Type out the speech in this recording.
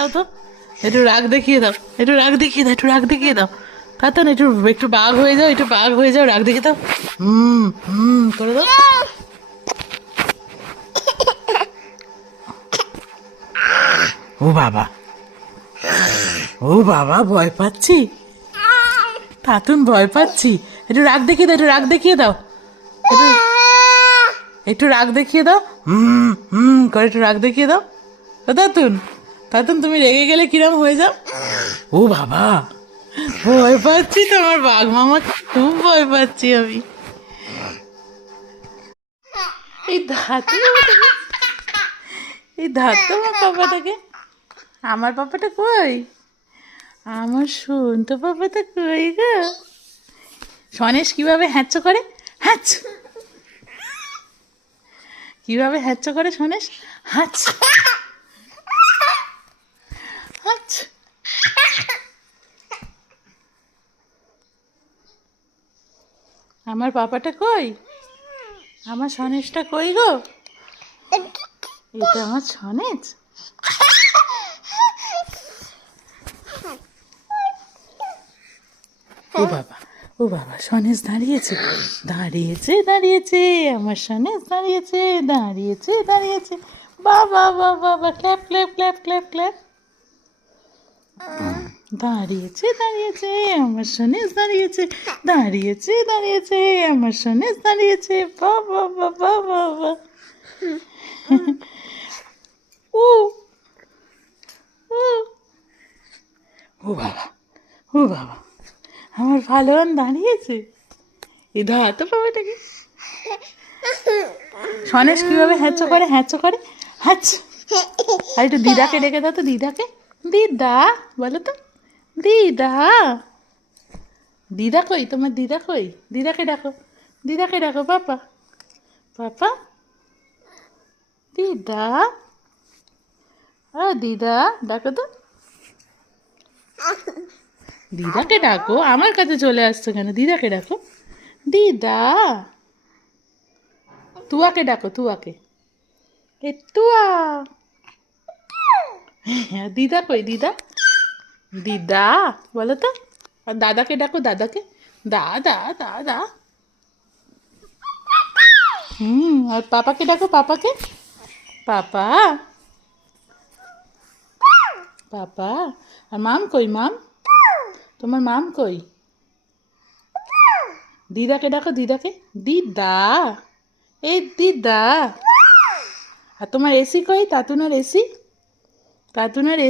দাও তো, একটু রাগ দেখিয়ে দাও, একটু রাগ দেখিয়ে দাও, একটু রাগ দেখিয়ে দাও। তাতে না একটু একটু বাঘ হয়ে যাও, একটু বাঘ হয়ে যাও, রাগ দেখিয়ে দাও। করে দাও। ও বাবা, ও বাবা, ভয় পাচ্ছি, তাতুন ভয় পাচ্ছি। একটু রাগ দেখিয়ে দাও, একটু রাগ দেখিয়ে দাও, একটু একটু রাগ দেখিয়ে দাও। করে একটু রাগ দেখিয়ে দাও। ও তাতুন, তাতুন তুমি রেগে গেলে কিরম হয়ে যাও? ও বাবা, ভয় পাচ্ছি তো, আমার বাঘ মামা খুব ভয় পাচ্ছি আমি। এই ধাতু, এই ধাতু আমার পাপাটাকে, আমার পাপাটা কই? আমার শুন তো পাপাটা কই গো? সনেশ কিভাবে হ্যাচ্চ করে? হ্যাচ, কিভাবে হ্যাচ্চ করে সনেশ? হাঁচ হাঁচ। আমার পাপাটা কই? আমার সনেশটা কই গো? এটা আমার সনেজ। ও বাবা, ও বাবা, সনেজ দাঁড়িয়েছে, দাঁড়িয়েছে, দাঁড়িয়েছে, আমার সনেজ দাঁড়িয়েছে, দাঁড়িয়েছে, দাঁড়িয়েছে। বাবা বাবা বা, clap clap clap clap clap. দাঁড়িয়েছে, দাঁড়িয়েছে, আমার সনেজ দাঁড়িয়েছে, দাঁড়িয়েছে, দাঁড়িয়েছে, আমার সনেজ দাঁড়িয়েছে। বাবা বাবা বাবা। ও ও ও বাবা, ও বাবা, আমার ভালোবান দাঁড়িয়েছে। এই ধর তো বাবাটাকে। সনেশ কিভাবে হ্যাঁচো করে, হ্যাঁচো করে, হ্যাচ। আর একটু দিদাকে ডেকে দাও তো, দিদাকে। দিদা বলো তো, দিদা। দিদা কই তোমার, দিদা কই? দিদাকে ডাকো, দিদাকে ডাকো। পাপা, পাপা, দিদা, দিদা ডাকো তো। দিদাকে ডাকো, আমার কাছে চলে আসছো কেন? দিদাকে ডাকো, দিদা। তুয়াকে ডাকো, তুয়াকে। এ তুয়া। দিদা কই, দিদা? দিদা বলো তো। আর দাদাকে ডাকো, দাদাকে। দাদা, দাদা। আর পাপাকে ডাকো, পাপাকে। পাপা, পাপা। আর মাম কই, মাম? তোমার মাম কই? দিদাকে ডাকো, দিদাকে। দিদা, এই দিদা। আর তোমার এসি কই? তাতুনার এসি, তাতুনার এসি।